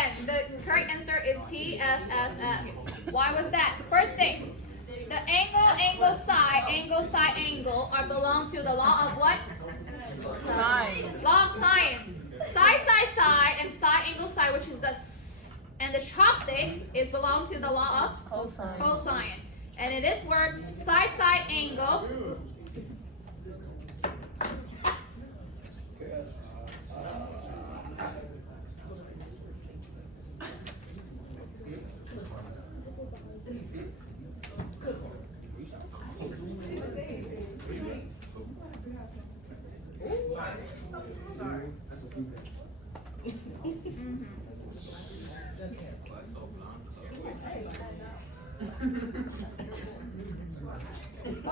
again, the correct answer is TFFF. Why was that? First thing, the angle, side, angle are belong to the law of what? Sine. Law of sine. Side, and side, angle, side, which is the s. And the chopstick is belong to the law of cosine. And in this word, side, angle.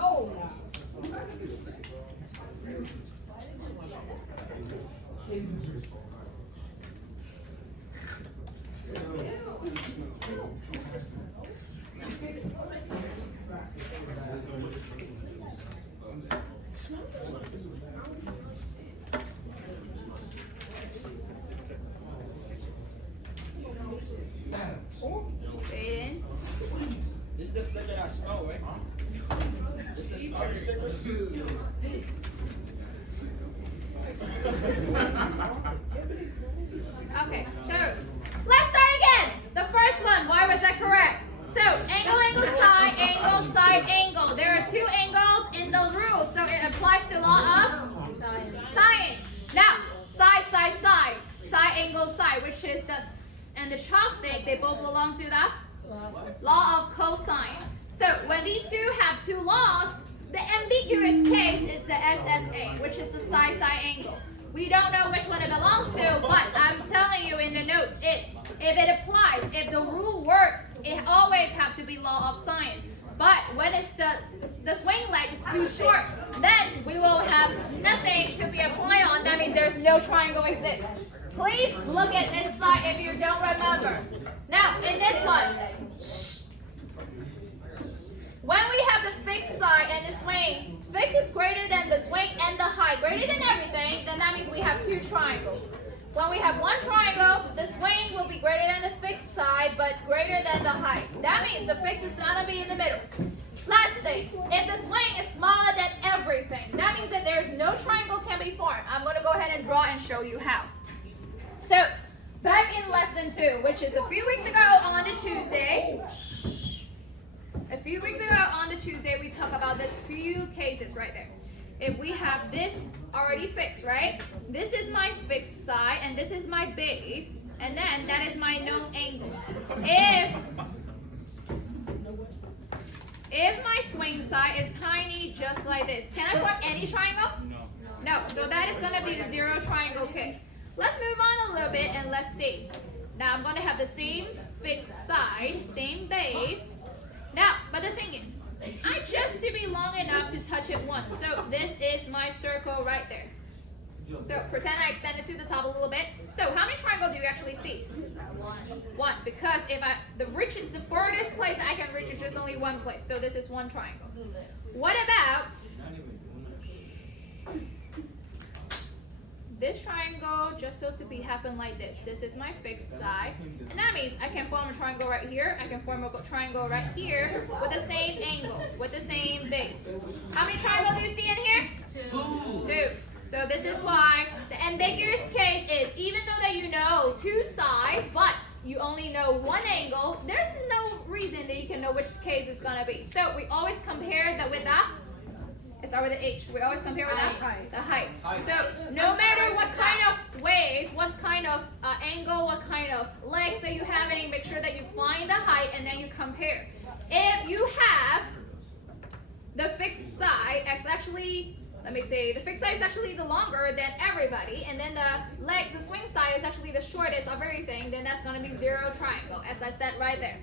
Oh. Jaden. This is the sticker that I smell, right? This is the smell sticker. Okay, so let's start again. The first one, why was that correct? So angle, side, angle. There are two angles in the rule, so it applies to law of sine. Now, side, angle, side, which is the s and the chopstick, they both belong to the law of cosine. So when these two have two laws, the ambiguous case is the SSA, which is the side, angle. We don't know which one it belongs to, but I'm telling you in the notes, if it applies, if the rule works, it always have to be law of sine. But when it's the swing leg is too short, then we will have nothing to be applied on. That means there's no triangle exists. Please look at this side if you don't remember. Now, in this one, when we have the fixed side and the swing, fixed is greater than the swing and the height, greater than everything, then that means we have two triangles. When we have one triangle, the swing will be greater than the fixed side, but greater than the height. That means the fixed is going to be in the middle. Last thing, if the swing is smaller than everything, that means that there's no triangle can be formed. I'm going to go ahead and draw and show you how. So, back in lesson 2, which is a few weeks ago on the Tuesday, we talked about this few cases right there. If we have this already fixed, right? This is my fixed side, and this is my base, and then that is my known angle. If my swing side is tiny, just like this, can I form any triangle? No. So that is going to be the zero triangle case. Let's move on a little bit and let's see. Now I'm going to have the same fixed side, same base. Now, but the thing is, I just to be long enough to touch it once. So this is my circle right there. So pretend I extend it to the top a little bit. So how many triangles do you actually see? One. Because if the furthest place I can reach is just only one place. So this is one triangle. What about this triangle, just so to be happen like this. This is my fixed side. And that means I can form a triangle right here. I can form a triangle right here with the same angle, with the same base. How many triangles do you see in here? Two. So this is why the ambiguous case is, even though that you know two sides, but you only know one angle, there's no reason that you can know which case it's going to be. So we always compare that with that. It starts with the H. We always compare with that, the height. So no matter what kind of ways, what kind of angle, what kind of legs that you're having, make sure that you find the height and then you compare. If you have the fixed side, the fixed side is actually the longer than everybody, and then the swing side is actually the shortest of everything, then that's going to be zero triangle, as I said right there.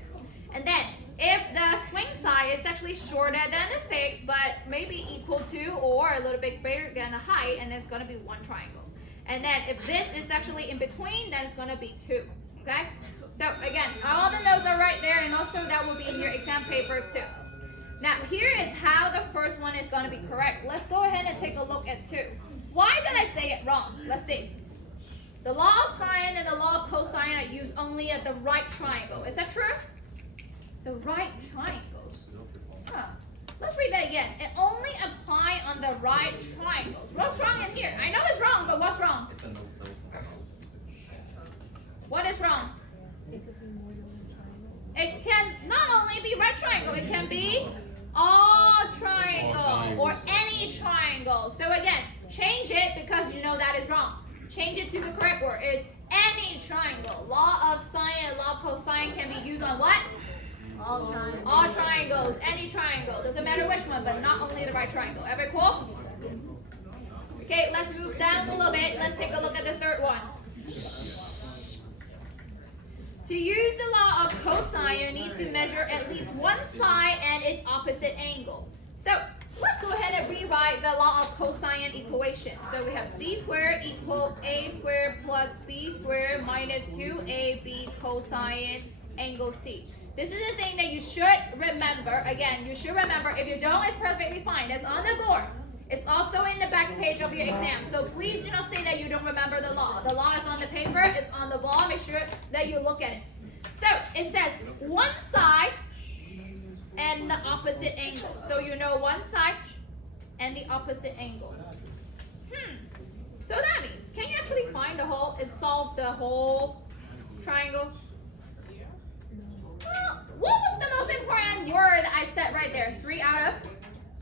And then, if the swing side is actually shorter than the fixed, but maybe equal to or a little bit bigger than the height, and it's going to be one triangle. And then, if this is actually in between, then it's going to be two. Okay? So, again, all the notes are right there, and also that will be in your exam paper too. Now, here is how the first one is going to be correct. Let's go ahead and take a look at 2. Why did I say it wrong? Let's see. The law of sine and the law of cosine are used only at the right triangle. Is that true? The right triangles. Huh. Let's read that again. It only apply on the right triangles. What's wrong in here? I know it's wrong, but what's wrong? What is wrong? It can not only be right triangle, it can be all triangle or any triangle. So again, change it because you know that is wrong. Change it to the correct word. It's any triangle. Law of sine and law of cosine can be used on what? All triangles. All triangles. Any triangle. Doesn't matter which one, but not only the right triangle. Everybody cool? Okay, let's move down a little bit. Let's take a look at the third one. To use the law of cosine, you need to measure at least one side and its opposite angle. So let's go ahead and rewrite the law of cosine equation. So we have c squared equal a squared plus b squared minus 2ab cosine angle c. This is the thing that you should remember. Again, you should remember. If you don't, it's perfectly fine. That's on the board. It's also in the back page of your exam. So please do not say that you don't remember the law. The law is on the paper. It's on the wall. Make sure that you look at it. So it says one side and the opposite angle. So you know one side and the opposite angle. So that means, can you actually find the whole and solve the whole triangle? Well, what was the most important word that I said right there? 3 out of?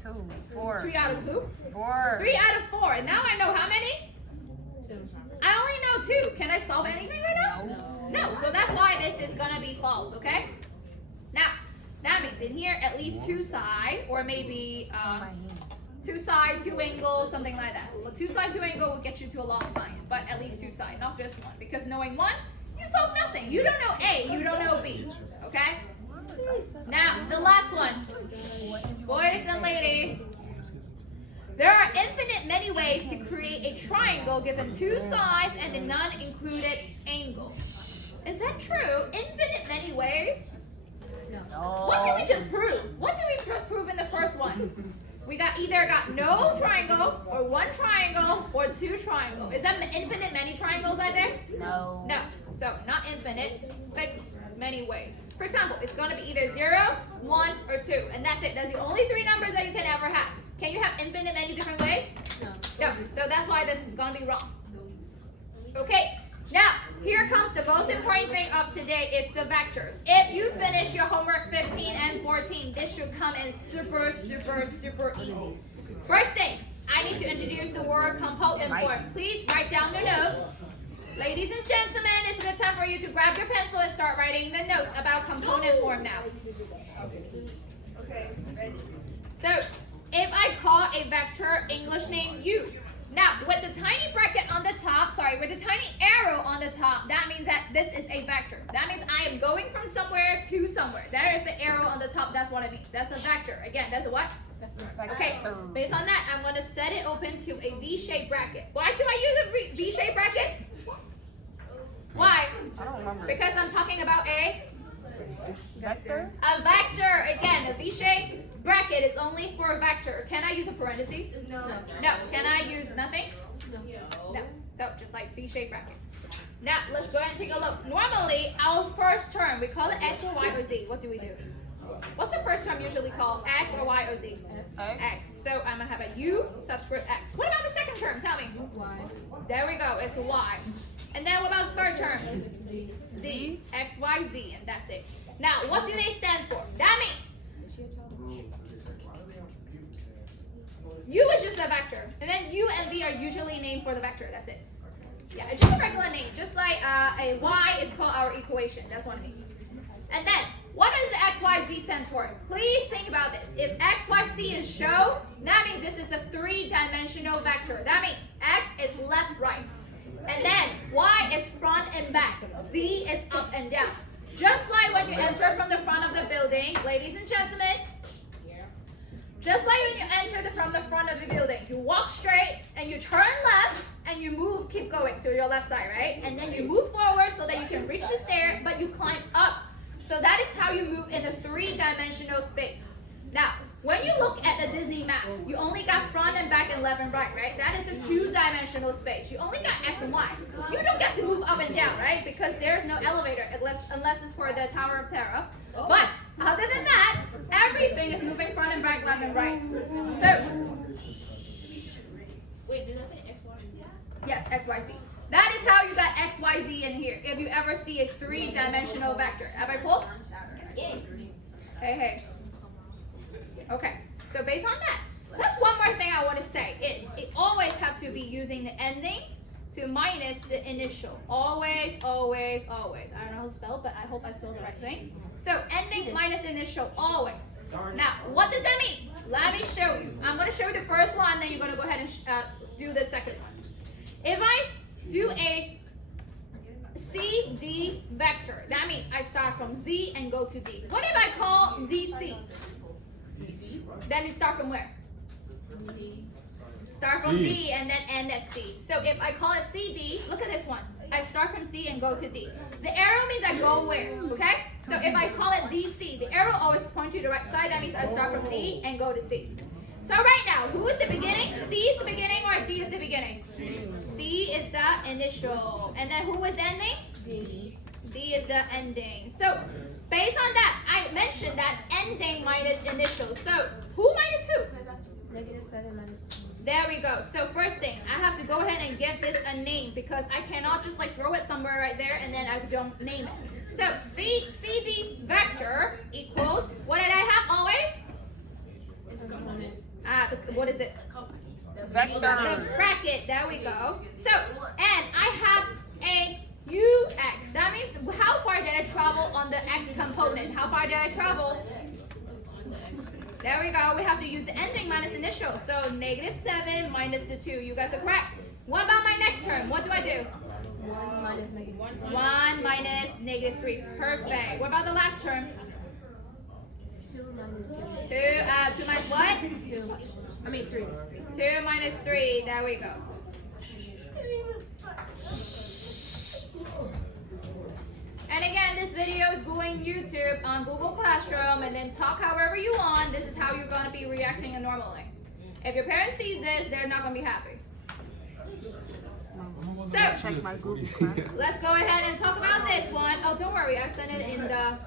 2, 4. 3 out of 2? 4. 3 out of 4. And now I know how many? 2. I only know 2. Can I solve anything right now? No. So that's why this is going to be false, okay? Now, that means in here at least 2 sides, or maybe 2 sides, 2 angles, something like that. Well, 2 sides, 2 angle will get you to a law of sine, but at least 2 sides, not just one. Because knowing one, you solve nothing. You don't know A, you don't know B, okay? Now, the last one. Boys and ladies, there are infinite many ways to create a triangle given 2 sides and a non-included angle. Is that true? Infinite many ways? No. What did we just prove? What did we just prove in the first one? We either got no triangle, or 1 triangle, or 2 triangle. Is that infinite many triangles out there? No. No. So not infinite, fixed many ways. For example, it's going to be either 0, 1, or 2. And that's it. That's the only 3 numbers that you can ever have. Can you have infinite many different ways? No. So that's why this is going to be wrong. Okay. Now, here comes the most important thing of today is the vectors. If you finish your homework 15 and 14, this should come in super, super, super easy. First thing, I need to introduce the word component form. Please write down the notes. Ladies and gentlemen, it's a good time for you to grab your pencil and start writing the notes about component form now. Okay, ready. So, if I call a vector English name U, now with the tiny bracket on the top, with the tiny arrow on the top, that means that this is a vector. That means I am going from somewhere to somewhere. That is the arrow on the top, that's what it means. That's a vector. Again, that's a what? Okay, based on that, I'm going to set it open to a V-shaped bracket. Why do I use a V-shaped bracket? Why? I don't remember. Because I'm talking about a Vector? A vector. Again, a V-shaped bracket is only for a vector. Can I use a parenthesis? No. No. Can I use nothing? No. So just like V-shaped bracket. Now let's go ahead and take a look. Normally, our first term, we call it X or Y or Z. What do we do? What's the first term usually called? X or Y or Z? X. So I'm gonna have a U subscript X. What about the second term? Tell me. Y. There we go. It's a Y. And then what about the third term? Z. X, Y, Z, and that's it. Now, what do they stand for? That means U is just a vector, and then U and V are usually named for the vector. That's it. Yeah, it's just a regular name, just like a Y is called our equation. That's what it means. And then, what does the X, Y, Z stand for? Please think about this. If X, Y, Z is show, that means this is a 3-dimensional vector. That means X is left, right. And then Y is front and back. Z is up and down. Just like when you enter from the front of the building, ladies and gentlemen, just like when you enter from the front of the building, you walk straight and you turn left and you move, keep going to your left side, right? And then you move forward so that you can reach the stair, but you climb up. So that is how you move in a 3-dimensional space. Now, when you look at the Disney map, you only got front and back and left and right, right? That is a 2-dimensional space. You only got X and Y. You don't get to move up and down, right? Because there's no elevator unless it's for the Tower of Terror. But other than that, everything is moving front and back, left and right. So, Wait, did I say X, Y, Z? yes, X, Y, Z. That is how you got X, Y, Z in here. If you ever see a three-dimensional vector. Everybody cool? Hey. Okay, so based on that, that's one more thing I want to say is it always have to be using the ending to minus the initial. Always, always, always. I don't know how to spell, but I hope I spelled the right thing. So ending minus initial, always. Now, what does that mean? Let me show you. I'm going to show you the first one, then you're going to go ahead and do the second one. If I do a CD vector, that means I start from Z and go to D. What if I call DC? Then you start from where? Start from D and then end at C. So if I call it CD, look at this one. I start from C and go to D. The arrow means I go where, okay? So if I call it DC, the arrow always points to the right side. That means I start from D and go to C. So right now, who is the beginning? C is the beginning or D is the beginning? C is the initial. And then who is the ending? D. D is the ending. So based on that, I mentioned that ending minus initial. So who minus who? -7 minus 2. There we go. So first thing, I have to go ahead and give this a name because I cannot just like throw it somewhere right there and then I don't name it. So the CD vector equals, what did I have always? What is it? Vector. The bracket. There we go. So, and I have a UX. That means how far did I travel on the X component? How far did I travel? There we go. We have to use the ending minus initial. So -7 minus the 2. You guys are correct. What about my next term? What do I do? 1 minus -1. 1 minus -3. Perfect. What about the last term? 2 minus 2. 2 minus what? 2. I mean 3. 2 minus 3. There we go. And again, this video is going YouTube on Google Classroom, and then talk however you want. This is how you're going to be reacting normally. If your parent sees this, they're not going to be happy. So, Check my Google Class. let's go ahead and talk about this one. Oh, don't worry, I sent it in the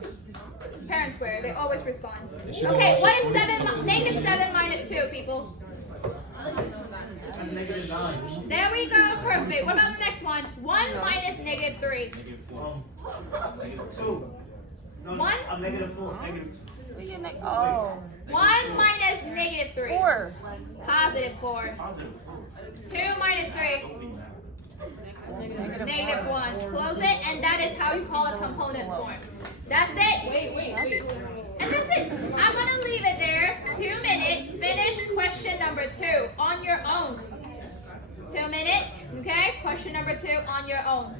parent square. They always respond. Okay, what is -7 minus 2, people? There we go, perfect. What about the next one? 1 minus -3. -2. No, One? I'm -4. -2. We get oh. 1 minus -3. 4. Positive 4. 2 minus 3. -1. Close it, and that is how you call a component form. That's it. Wait. And that's it. I'm going to leave it there. 2 minutes. Finish question number 2 on your own. 2 minutes. Okay? Question number 2 on your own.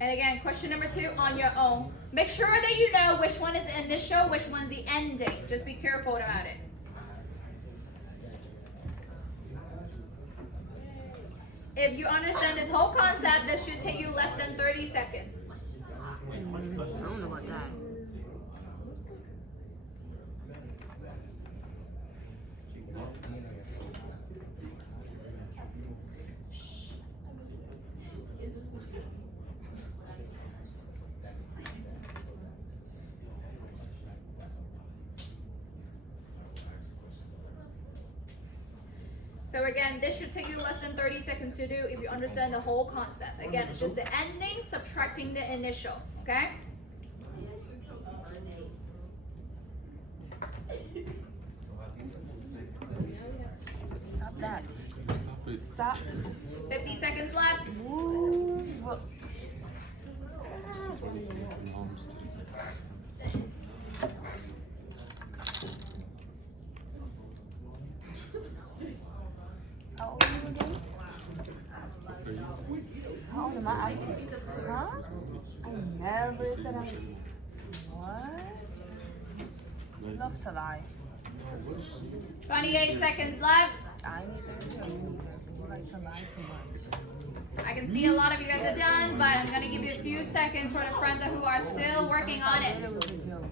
And again, question number 2 on your own. Make sure that you know which one is the initial, which one's the ending. Just be careful about it. If you understand this whole concept, this should take you less than 30 seconds. I don't know about that. So again, this should take you less than 30 seconds to do if you understand the whole concept. Again, it's just the ending subtracting the initial, okay? Stop that. Stop. 50 seconds left. Ooh. Well, how old are you again? How old am I? Huh? I never said I'm. What? You love to lie. 28 seconds left. I ain't 30. You like to lie too much. I can see a lot of you guys are done, but I'm going to give you a few seconds for the friends who are still working on it. It was a joke.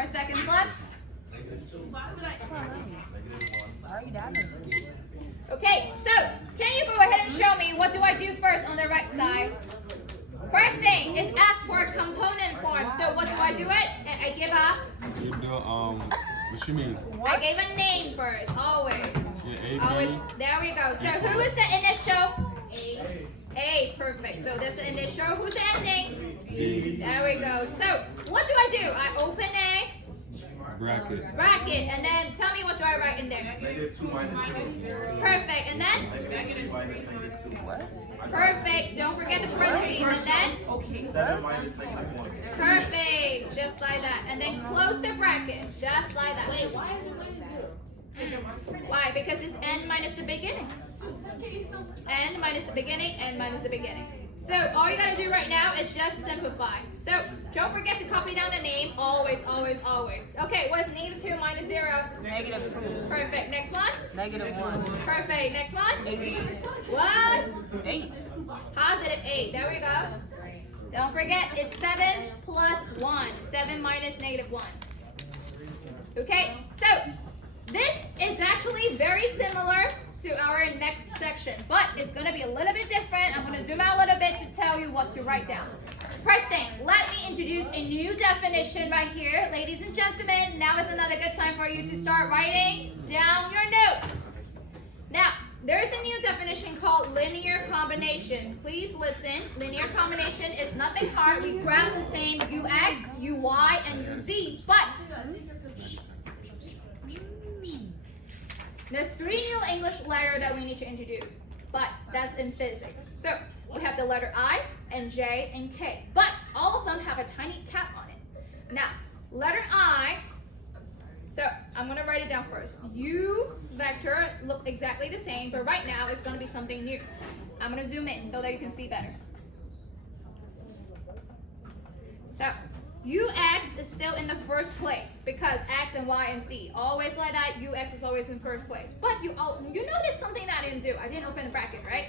4 seconds left. Why are you doubting me? Okay, so can you go ahead and show me what do I do first on the right side? First thing is ask for a component form. So what do I do it? And I give a. You do what you mean? I gave a name first, always. Yeah, A, B. Always. There we go. So who is the initial? A. A. Perfect. So that's the initial. Who's the ending? B. There we go. So what do I do? I open a bracket, and then tell me what do I write in there? -2 minus 2. Perfect. And then? -2 minus -2. What? Perfect. Don't forget the parentheses. And then? 7 minus -1. Perfect. Just like that. And then close the bracket. Just like that. Wait, why is it -0? Why? Because it's n minus the beginning. N minus the beginning, n minus the beginning. So all you gotta do right now is just simplify. So don't forget to copy down the name. Always, always, always. Okay, what is -2 minus 0? -2. Perfect. Next one? -1. Perfect. Next one? 8. What? 8. Positive 8. There we go. Don't forget, it's 7 plus 1. 7 minus -1. Okay, so this is actually very similar to our next section, but it's going to be a little bit different. I'm going to zoom out a little bit to tell you what to write down. First thing, let me introduce a new definition right here. Ladies and gentlemen, now is another good time for you to start writing down your notes. Now, there's a new definition called linear combination. Please listen. Linear combination is nothing hard. We grab the same UX, UY, and UZ, but there's 3 new English letters that we need to introduce, but that's in physics. So we have the letter I and J and K, but all of them have a tiny cap on it. Now, letter I, so I'm gonna write it down first. U vector look exactly the same, but right now it's gonna be something new. I'm gonna zoom in so that you can see better. So UX is still in the first place because X and Y and Z. Always like that, UX is always in first place. But you notice something that I didn't do. I didn't open the bracket, right?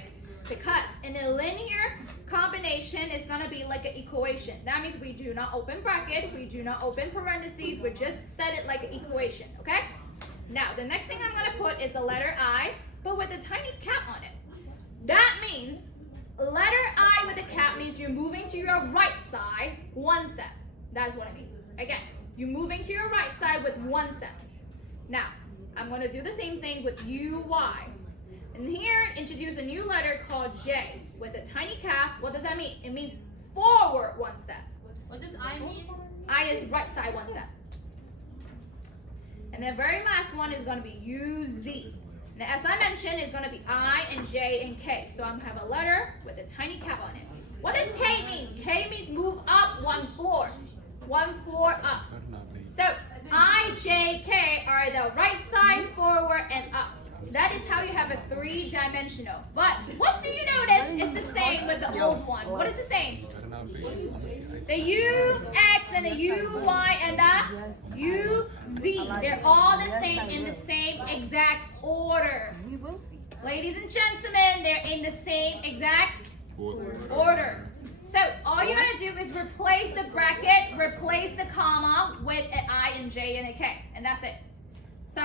Because in a linear combination, it's going to be like an equation. That means we do not open bracket, we do not open parentheses, we just set it like an equation, okay? Now, the next thing I'm going to put is the letter I, but with a tiny cap on it. That means letter I with a cap means you're moving to your right side 1 step. That's what it means. Again, you're moving to your right side with 1 step. Now, I'm going to do the same thing with UY. And here, introduce a new letter called J with a tiny cap. What does that mean? It means forward 1 step. What does I mean? I is right side 1 step. And the very last one is going to be UZ. Now, as I mentioned, it's going to be I and J and K. So I'm going to have a letter with a tiny cap on it. What does K mean? K means move up 1 floor. 1 floor up. So I, J, K are the right side, forward, and up. That is how you have a 3-dimensional. But what do you notice? It's the same with the old one. What is the same? The UX and the UY and the UZ. They're all the same in the same exact order. We will see. Ladies and gentlemen, they're in the same exact order. So all you gotta do is replace the bracket, replace the comma with an I and J and a K, and that's it. So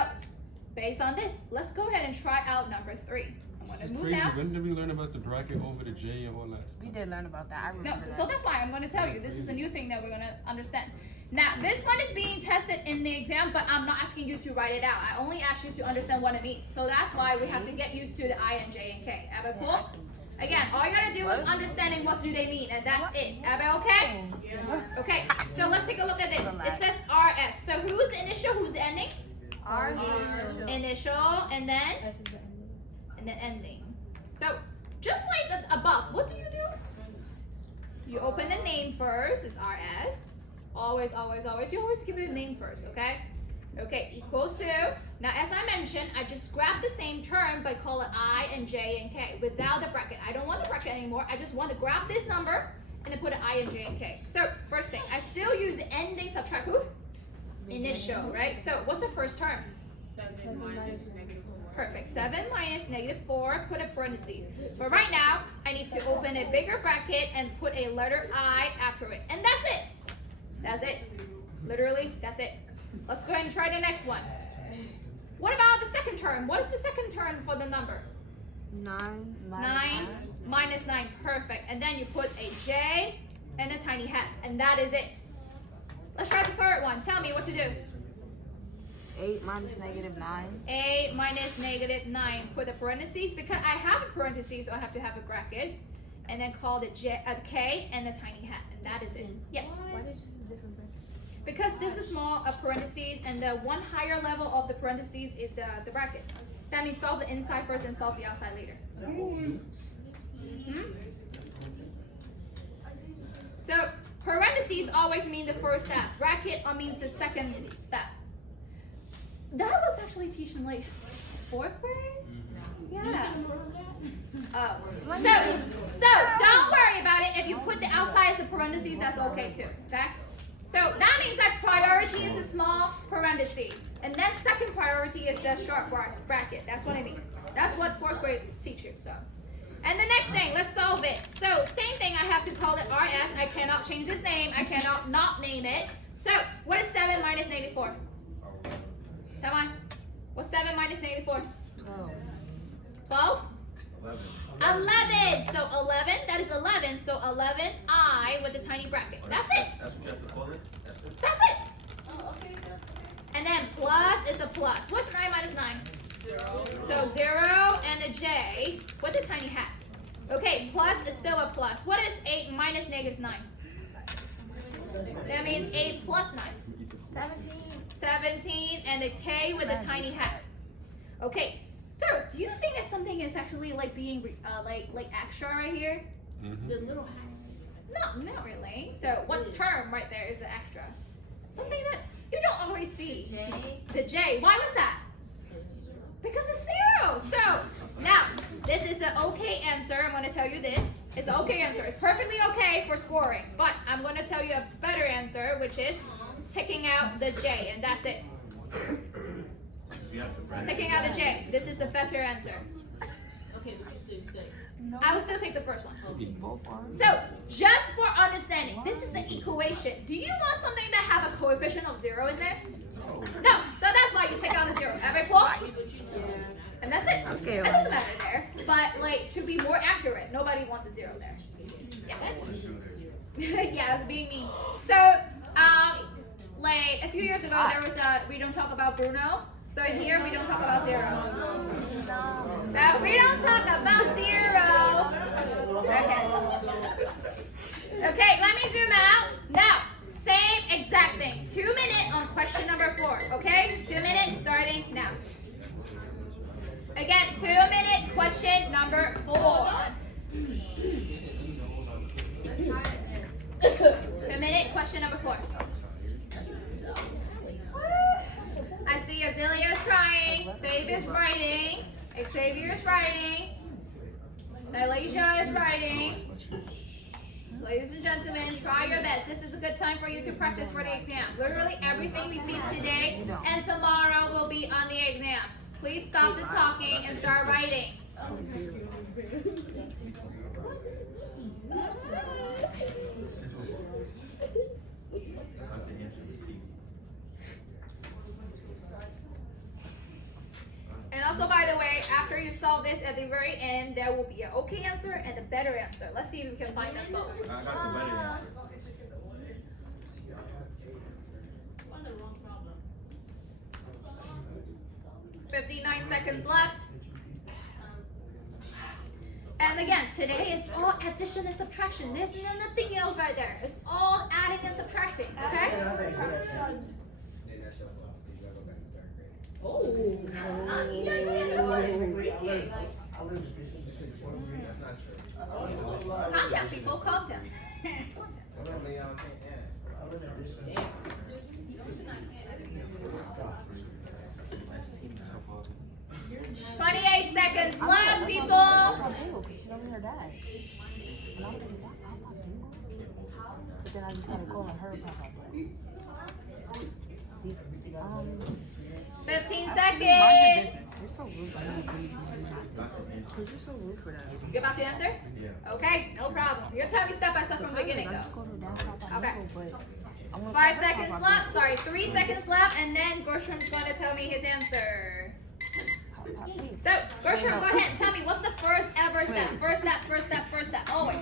based on this, let's go ahead and try out number 3. I'm gonna move now. When did we learn about the bracket over the J and all that stuff? We did learn about that. I No, remember that. so that's why I'm gonna tell you. This is a new thing that we're gonna understand. Now, this one is being tested in the exam, but I'm not asking you to write it out. I only ask you to understand what it means. So that's why we have to get used to the I and J and K. Everybody cool? Again, all you gotta do is understanding what do they mean, and that's it. Everybody okay? Okay, so let's take a look at this. It says RS. So who is the initial, who's the ending? R Initial, and then? And then ending. So, just like the above, what do? You open the name first, it's RS. Always, always, always. You always give it a name first, okay? Okay, equals to. Now, as I mentioned, I just grabbed the same term but call it I and J and K without the bracket. I don't want the bracket anymore. I just want to grab this number and then put an I and J and K. So, first thing, I still use the ending subtract who? Initial, right? So, what's the first term? 7 minus -4. Perfect. 7 minus -4, put a parentheses. But right now, I need to open a bigger bracket and put a letter I after it. And that's it. That's it. Literally, that's it. Let's go ahead and try the next one. What about the second term? What is the second term for the number? 9 9 minus 9. Perfect. And then you put a J and a tiny hat. And that is it. Let's try the third one. Tell me what to do. 8 minus -9. 8 minus -9. Put the parentheses. Because I have a parentheses, so I have to have a bracket. And then call the K and the tiny hat. And that is it. Yes. Why did you use different brackets? Because this is small parentheses, and the one higher level of the parentheses is the bracket. That means solve the inside first and solve the outside later. So parentheses always mean the first step. Bracket means the second step. That was actually teaching like 4th grade? Yeah. Oh. So don't worry about it. If you put the outside as a parentheses, that's okay too. Okay? So that means that priority is the small parentheses. And then second priority is the short bracket. That's what it means. That's what 4th grade teach you. So. And the next thing, let's solve it. So same thing, I have to call it RS. I cannot change this name. I cannot not name it. So what is 7 minus -4? Come on. What's 7 minus -4? 12. 12? 11. So 11, that is 11. So 11I with the tiny bracket. That's it. That's what you have to call it? That's it? That's it. Oh, okay. And then plus is a plus. What's 9 minus 9? 0. So 0 and the J with the tiny hat. Okay, plus is still a plus. What is 8 minus -9? That means 8 plus 9. 17. 17 and the K with the tiny hat. Okay, so do you think that something is actually like being like extra right here? Mm-hmm. The little hat. No, not really. So what term right there is the extra? Something that you don't always see. J. The J. Why was that? Because it's 0. So now this is an okay answer. I'm going to tell you this. It's an okay answer. It's perfectly okay for scoring. But I'm going to tell you a better answer, which is taking out the J, and that's it. Taking out the J. This is the better answer. Okay, but you still say. No. I will still take the first one. Both ones. So, just for understanding, this is an equation. Do you want something that have a coefficient of 0 in there? No. So that's why you take out the 0. Every pull? And that's it. Okay. It doesn't matter there. But like to be more accurate, nobody wants a 0 there. Yeah. Yeah, it's being mean. So, like a few years ago, there was a we don't talk about Bruno. So in here, we don't talk about 0. So we don't talk about 0. Okay. Okay, let me zoom out. Now, same exact thing. 2 minutes on question number 4. Okay, 2 minutes starting now. Again, 2 minute question number 4. 2 minute question number 4. I see Azealia is trying, Fabe is writing, Xavier is writing, Nylasia is writing. Ladies and gentlemen, try your best. This is a good time for you to practice for the exam. Literally everything we see today and tomorrow will be on the exam. Please stop the talking and start writing. And also, by the way, after you solve this at the very end, there will be an okay answer and a better answer. Let's see if we can find them both. I got the better answer. On the wrong problem. 59 seconds left. And again, today is all addition and subtraction. There's nothing else right there. It's all adding and subtracting, okay? Oh. Calm down, people. Calm down. 28 seconds left, people. She's over her dad. And I was like, is that Papa Bingo? But then I just started calling her Papa. 15 Mind your seconds. business. You're so rude. Because you're so rude for that. You about to answer? Yeah. Okay, no problem. You're telling me step by step from the beginning, I though. just called her dad Papa Okay. Bingo, but 5 seconds left. Sorry, 3 seconds left, and then Gorsham's going to tell me his answer. So, Gershom, go ahead and tell me what's the first ever step. First step, always.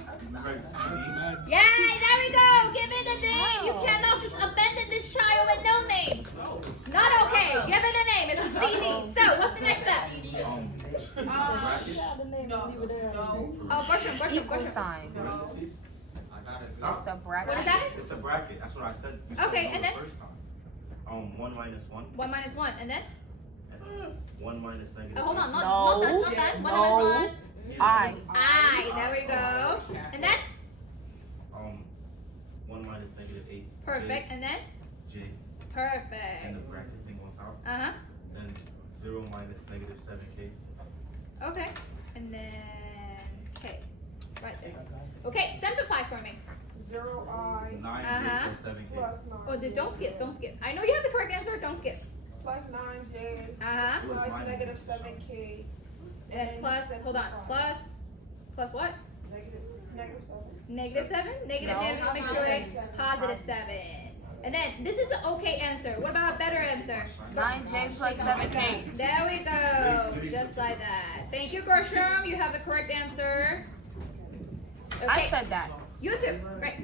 Yay, there we go. Give it a name. You cannot just abandon this child with no name. Not okay. Give it a name. It's a CD. So, what's the next step? Oh, Gershom. Equal sign. It's a bracket. What is that? It's a bracket. That's what I said. Okay, and then? First time. 1 minus 1. 1 minus 1, and then? 1 minus negative. Hold on, not No. done. 1 minus 1. I. There we go. And then? 1 minus negative 8. Perfect. And then? J. Perfect. And the bracket thing on top. Uh-huh. Then 0 minus negative 7k. Okay. And then K. Right there. Okay, simplify for me. 0i 9j plus 7k. plus 9. Oh, don't skip. I know you have the correct answer. Don't skip. Plus 9j Uh-huh. plus negative 7k. And plus, hold on. Plus what? Negative 7. Negative 7? Negative, No. negative, make sure it's positive 7. And then, this is the okay answer. What about a better answer? 9j plus 7k. There we go. Just like that. Thank you, Gershom. You have the correct answer. Okay. I said that. You too. Great.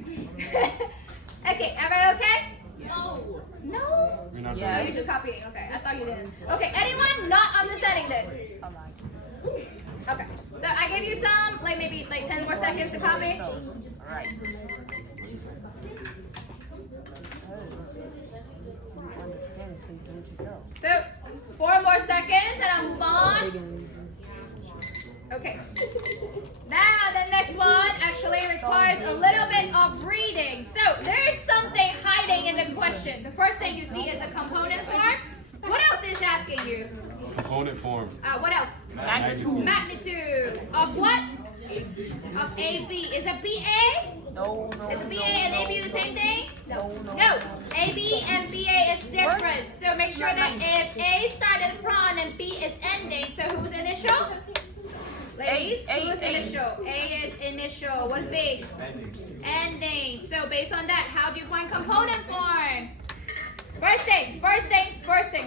Okay, everybody okay? No. No? We're not Yeah. Oh, done. you're just copying. Okay, I thought you didn't. Okay, anyone not understanding this? A lie. Okay, so I gave you some, like maybe like 10 more seconds to copy. Alright. Understand, so you do it yourself. So, 4 more seconds and I'll move on. Okay. Now the next one actually requires a little bit of reading. So there is something hiding in the question. The first thing you see is a component form. What else is it asking you? Component form. What else? Magnitude. Magnitude of what? Of AB. Is it BA? No. Is it BA and AB the same thing? No. No. AB and BA is different. So make sure that if A started front and B is ending, so who's initial? Ladies, A, who's A. initial? A is initial. What is B? Ending. Ending. So based on that, how do you find component form? First thing.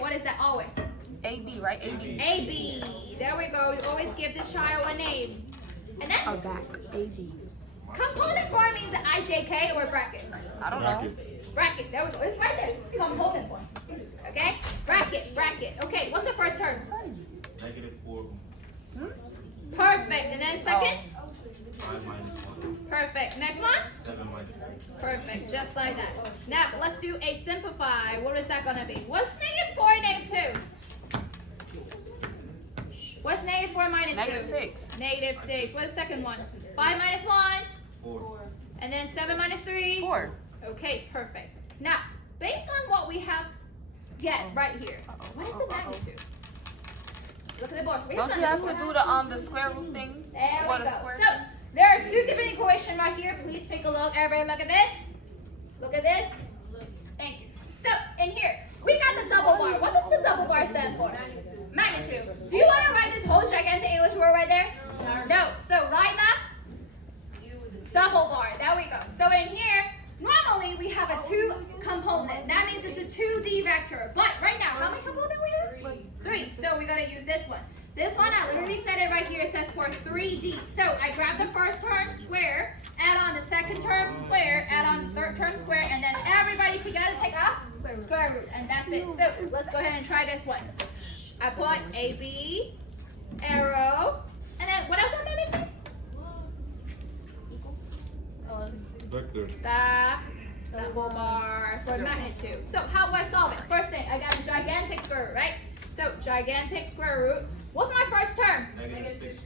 What is that always? AB, right? AB. AB. There we go. You always give this child a name. And then back. AB. component form means IJK or bracket. I don't know. Bracket. There we go. It's right there. Component form. Okay? Bracket. Okay, what's the first term? Negative 4. Perfect. And then second? 5 minus 1. Perfect. Next one? 7 minus 3. Perfect. Just like that. Now, let's do a simplify. What is that going to be? What's negative 4 and negative 2? What's negative 4 minus 2? Negative 6. Negative 6. What's the second one? 5 minus 1. 4. And then 7 minus 3? 4. Okay, perfect. Now, based on what we have right here, what is the magnitude? Look at the board. We Don't done you have this to before. do the square root thing? There we What go. a square So, there are 2 different equations right here. Please take a look. Everybody look at this. Look at this. Thank you. So, in here, we got the double bar. What does the double bar stand for? Magnitude. Do you want to write this whole gigantic English word right there? No. So, right now, double bar. There we go. So, in here, normally we have a 2 component. That means it's a 2D vector. But right now, how many components we have? 3. So, we're going to use this one. This one, I literally said it right here. It says for 3D. So I grab the first term, square, add on the second term, square, add on the third term, square, and then everybody together take a square root. And that's it. So let's go ahead and try this one. I put AB, arrow, and then what else am I missing? Vector. The double bar for magnitude. So how do I solve it? First thing, I got a gigantic square root, right? So gigantic square root. What's my first term? Negative 6.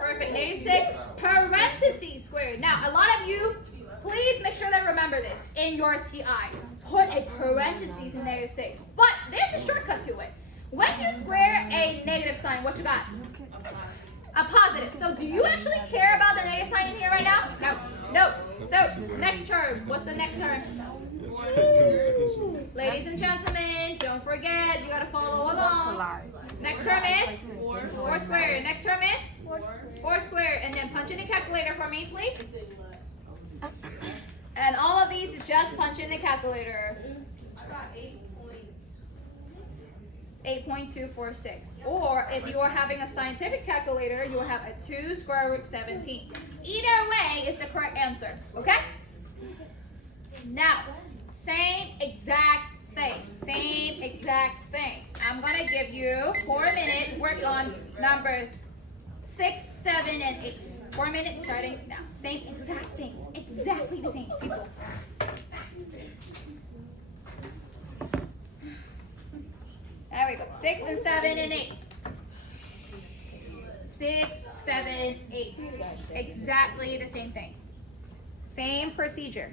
Perfect. Negative 6 parentheses squared. Now, a lot of you, please make sure that remember this in your TI. Put a parentheses in negative 6. But there's a shortcut to it. When you square a negative sign, what you got? A positive. So do you actually care about the negative sign in here right now? No. So next term. What's the next term? Ladies and gentlemen, don't forget, you gotta follow along. Next term is 4 squared. Next term is 4 squared. And then punch in a calculator for me, please. And all of these is just punch in the calculator. 8.246. Or if you are having a scientific calculator, you will have a 2 square root 17. Either way is the correct answer, okay? Now, same exact thing. Same exact thing. I'm going to give you 4 minutes. Work on number 6, 7, and 8. 4 minutes starting now. Same exact things. Exactly the same, people. There we go. 6 and 7 and 8. 6, 7, 8. Exactly the same thing. Same procedure.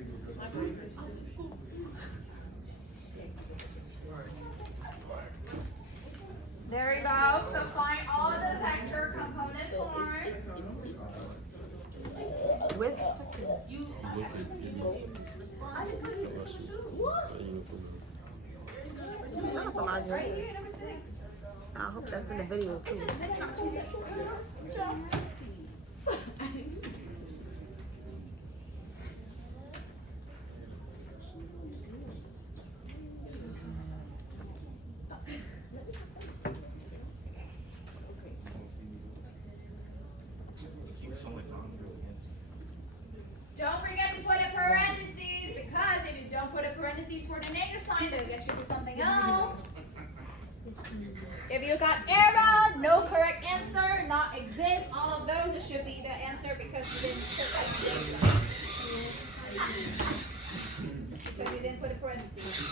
There we go. So find all of the vector component forms. With shut up, Elijah. I hope that's in the video too. Don't forget to put a parentheses, because if you don't put a parentheses for the negative sign, they'll get you to something else. If you got error, no correct answer, not exist, all of those, it should be the answer because you didn't put because you didn't put a parentheses.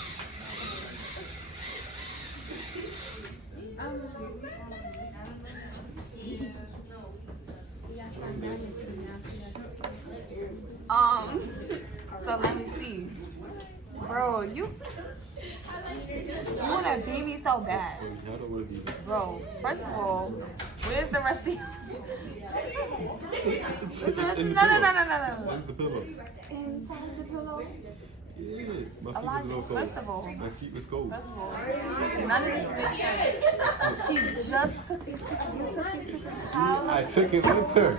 So let me see. Bro, you want a baby so bad. Bro, first of all, where's the rest of you? It's in the No. pillow. It's in the pillow. Inside the pillow? Yeah, my feet was a Elijah, little cold. first of all, My feet was cold. none of this. She just took these pictures. You took these pictures. How? I took it with her.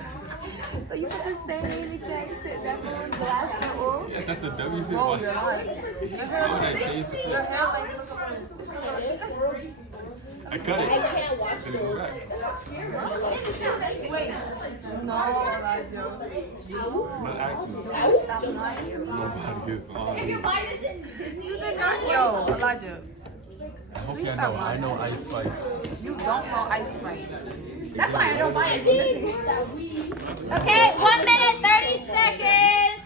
So you put the same baby jacket, that one glass and all? Yes, that's a W fit. Oh, Why your life. would I change the Your fit? hair like I cut it. can't watch Did it go back? wait. No, Elijah. I'm not asking. Nobody is on If me. you buy this in Disney, Yo, Elijah. I hope y'all know. I know Ice Spice. You don't know Ice Spice. that's why I don't buy it in Disney. Okay, 1 minute, 30 seconds.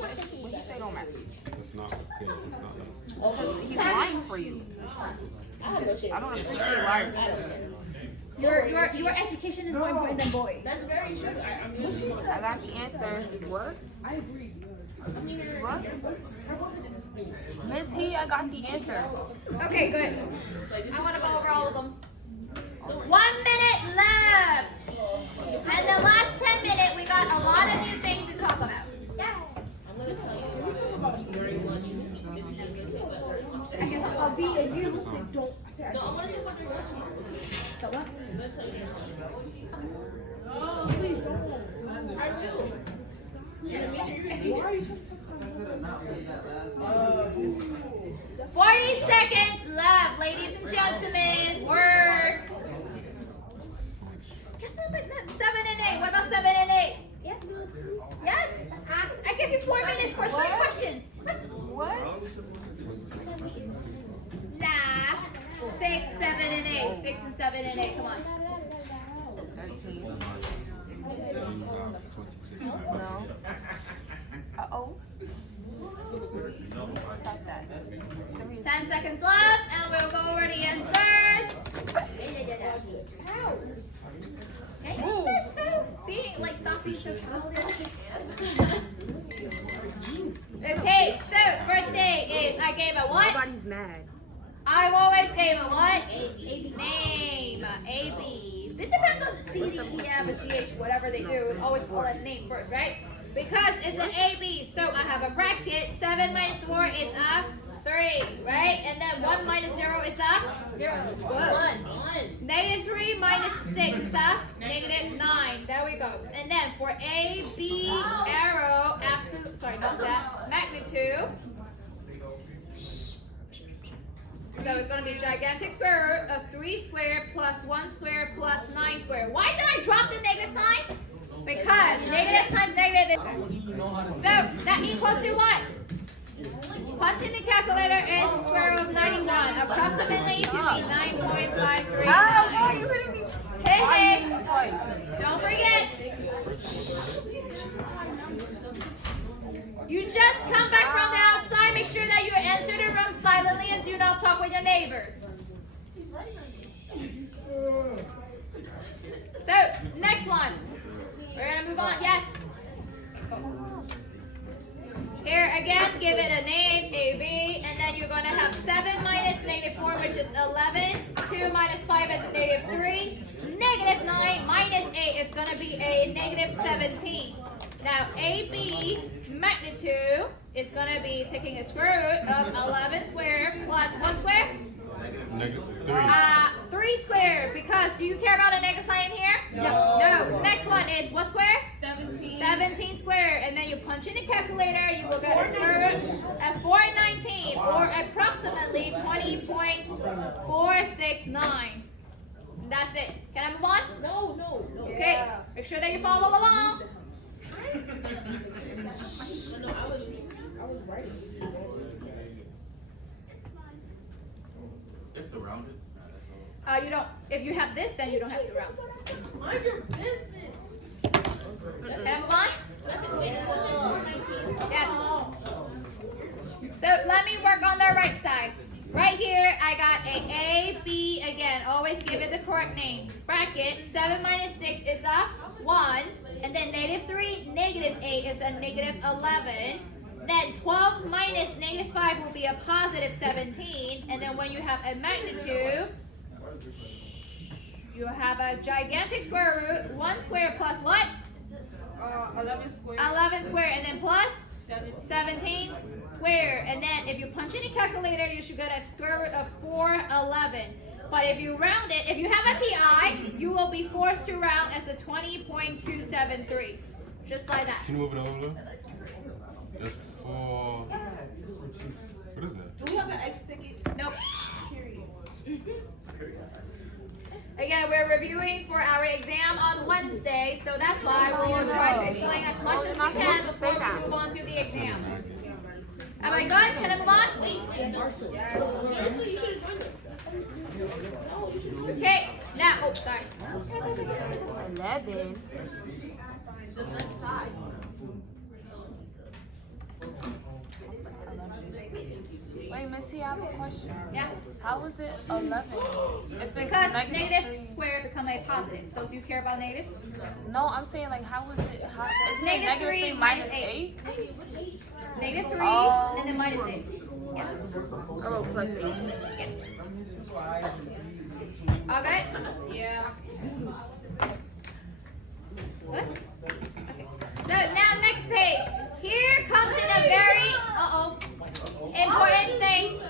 What he say don't matter. That's not okay. It's not nice. He's lying for you. I don't appreciate liars. Your education is more important than boys. That's very true. I mean, what she said. I got the answer. What? I agree. What? Miss He, I got the answer. Okay, good. I want to go over all of them. 1 minute left. And the last 10 minutes, we got a lot of new things to talk about. I'm going to tell you, when we talk about during lunch, Miss E and Miss E, I can talk about being and you. no, I'm going to talk about during lunch. So what? I'm going to tell you something. No, please don't. I will. Why are you trying to talk about 40 seconds left, ladies and gentlemen. Work. 7 and 8. What about 7 and 8? Yeah. Yes. I give you 4 minutes for 3 questions. What? Nah. 6, 7, and 8. 6 and 7 and 8. Come on. 13. 26. No. Uh-oh. Stop that. 10 seconds left, and we'll go over the answers. Okay. That's so stop being so childish. Okay, so first day is I gave a what? Nobody's mad. I always gave a what? Name. A-B. It depends on the C, D, E, F, or G-H, whatever they do. Always call that name first, right? Because it's an A-B, so I have a bracket. 7 minus 4 is a 3, right? And then 1 minus 0 is a 0. Whoa. 1. Negative 3 minus 6 is a negative 9. There we go. And then for A, B, arrow, absolute, sorry, not that, magnitude, a gigantic square root of 3 squared plus 1 squared plus 9 squared. Why did I drop the negative sign? Because negative times negative is... So that equals to what? Punch in the calculator is the square root of 91. Approximately should be 9.539. Ah, no, you hitting me. Hey, Twice. don't forget. You just come back from the outside. Make sure that you enter the room silently and do not talk with your neighbors. So, next one. We're going to move on. Yes? Here, again, give it a name, A, B, and then you're going to have 7 minus negative 4, which is 11. 2 minus 5 is a negative 3. Negative 9 minus 8 is going to be a negative 17. Now, AB magnitude is going to be taking a square root of 11 squared plus 1 squared? Negative 3. 3 squared, because do you care about a negative sign in here? No. Next one is what square? 17. 17 squared, and then you punch in the calculator, you will get a square root of 419, or approximately 20.469. That's it. Can I move on? No. Okay, make sure that you follow along. No, I was right. If to round it. You don't. If you have this, then you don't have to round. Mind your business. Can I move on? That's equated to 419. Yes. So let me work on the right side. Right here, I got a B again. Always give it the correct name. Bracket 7 minus 6 is a 1, and then negative 3, negative 8 is a negative 11. Then 12 minus negative 5 will be a positive 17, and then when you have a magnitude, you have a gigantic square root. 1 squared plus what? 11 squared. 11 squared, and then plus 17 squared. And then if you punch in the calculator, you should get a square root of 411. But if you round it, if you have a TI, you will be forced to round as a 20.273. Just like that. Can you move it over? That's 4. What is that? Do we have an X ticket? Nope. Period. Again, we're reviewing for our exam on Wednesday, so that's why we will try to explain as much as we can before we move on to the exam. Am I good? Can I move on? Seriously, you should have joined it. Okay, now, oh, sorry. 11. Wait, Missy, I have a question. Yeah. How is it 11? If it's Because negative negative squared become a positive. So do you care about negative? No, I'm saying like how is it? How, isn't it Negative negative 3 3 minus minus 8. 8? Negative 3 Oh. and then minus 8. Yeah. Oh, plus 8. All good? Yeah. Good? Okay. So now next page. Here comes in a very, important thing.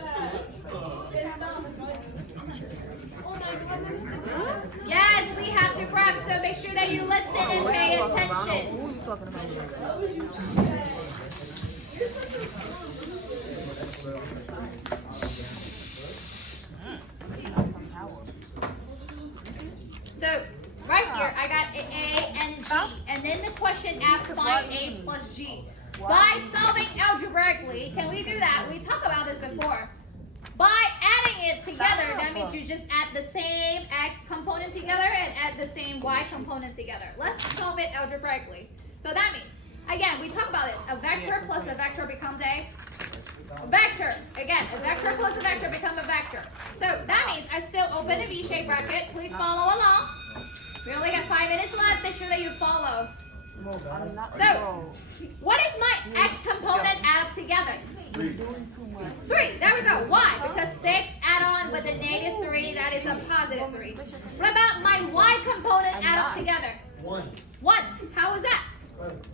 Yes, we have to prep, so make sure that you listen and pay attention. Who are you talking about? So right here, I got A and G, and then the question asks find A plus G. By solving algebraically, can we do that? We talked about this before. By adding it together, that means you just add the same x component together and add the same y component together. Let's solve it algebraically. So that means, again, we talked about this. A vector plus a vector becomes a vector. Again, a vector plus a vector become a vector. So that means I still open a V-shaped bracket. Please follow along. We only got 5 minutes left. Make sure that you follow. So, what is my x component add up together? 3. There we go. Why? Because 6 add on with the negative 3, that is a positive 3. What about my y component add up together? 1. How is that?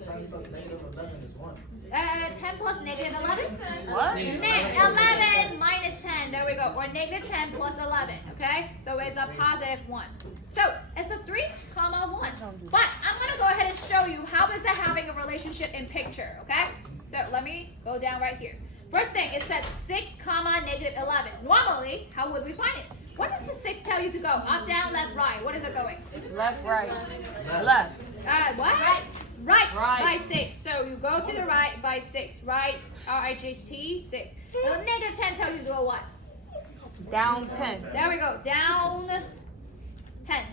10 plus negative 11 is 1. 10 plus negative 11? What? 11 minus 10. There we go. Or negative 10 plus 11. Okay? So it's a positive 1. So it's a 3 comma 1. But I'm going to go ahead and show you how is that having a relationship in picture. Okay? So let me go down right here. First thing, it says 6 comma negative 11. Normally, how would we find it? What does the 6 tell you to go? Up, down, left, right. What is it going? Left, right. Left. What? Right by 6. So you go to the right by 6. Right, R-I-G-H-T, 6. Negative 10 tells you to go what? Down 10. There we go. Down 10.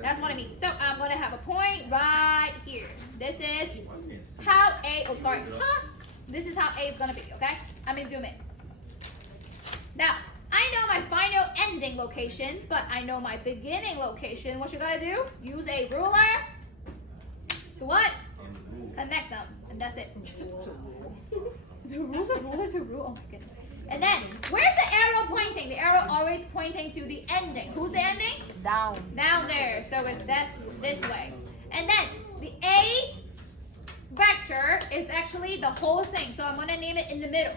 That's what I mean. So I'm going to have a point right here. This is how A, this is how A is going to be, okay? Let me zoom in. Now, I know my final ending location, but I know my beginning location. What you got to do? Use a ruler to what? Connect them. And that's it. The rules are ruler to rule. Oh my goodness. And then, where's the arrow pointing? The arrow always pointing to the ending. Who's the ending? Down. Down there. So it's this way. And then, the A vector is actually the whole thing. So I'm going to name it in the middle.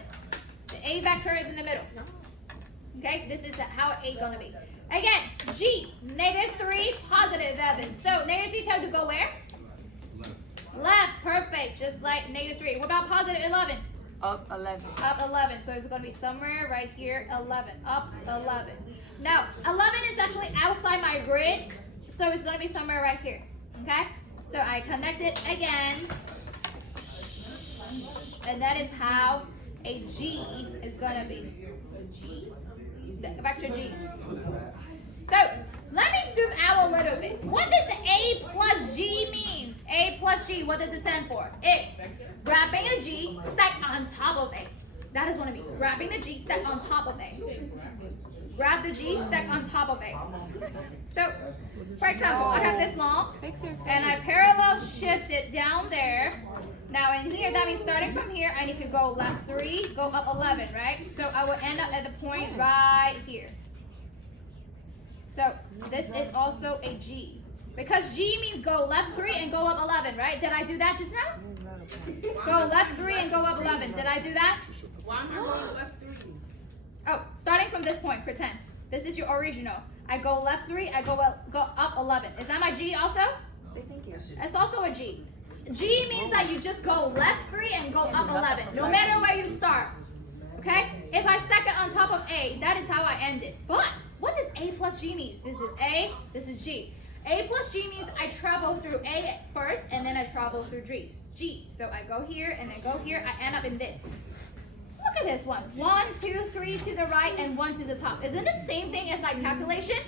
The A vector is in the middle. Okay? This is how A going to be. Again, G, negative 3, positive 11. So negative 3 tells you to go where? Left. Perfect. Just like negative 3. What about positive 11? Up 11. Up 11. So it's going to be somewhere right here, 11. Up 11. Now, 11 is actually outside my grid, so it's going to be somewhere right here. Okay? So I connect it again. And that is how a G is going to be. The vector G. So, let me zoom out a little bit. What does A plus G means? A plus G, what does it stand for? It's grabbing a G, stack on top of A. That is what it means. Grabbing the G, stack on top of A. Grab the G, stack on top of A. So, for example, I have this long, and I parallel shift it down there. Now in here, that means starting from here, I need to go left 3, go up 11, right? So I will end up at the point right here. So this is also a G. Because G means go left 3 and go up 11, right? Did I do that just now? Go left 3 and go up 11. Did I do that? Why am I going left 3? Oh, starting from this point, pretend. This is your original. I go left 3, I go up 11. Is that my G also? It's also a G. G means that you just go left 3 and go up 11, no matter where you start. Okay? If I stack it on top of A, that is how I end it. But what does A plus G mean? This is A, this is G. A plus G means I travel through A first, and then I travel through G. So I go here, and then go here, I end up in this. Look at this one. 1, 2, 3 to the right, and 1 to the top. Isn't it the same thing as like calculation?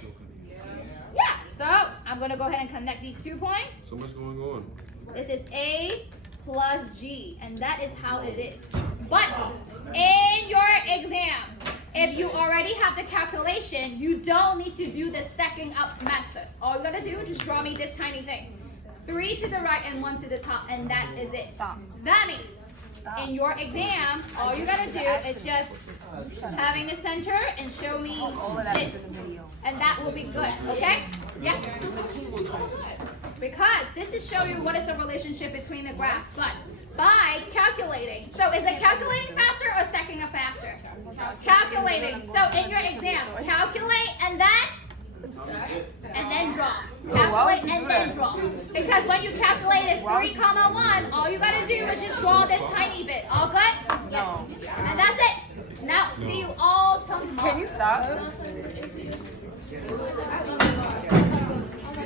Yeah, so I'm going to go ahead and connect these 2 points. So much going on. This is A plus G, and that is how it is. But in your exam, if you already have the calculation, you don't need to do the stacking up method. All you gotta do is just draw me this tiny thing. 3 to the right and 1 to the top, and that is it. Stop. That means in your exam, all you gotta do is just having the center and show me this. And that will be good, okay? Yeah. Because this is showing you what is the relationship between the graph. But by calculating, so is it calculating faster or stacking up faster? Calculating. So in your exam, calculate and then draw. Calculate and then draw. Because when you calculated 3, 1, all you gotta do is just draw this tiny bit. All good? No. And that's it. Now see you all tomorrow. Can you stop?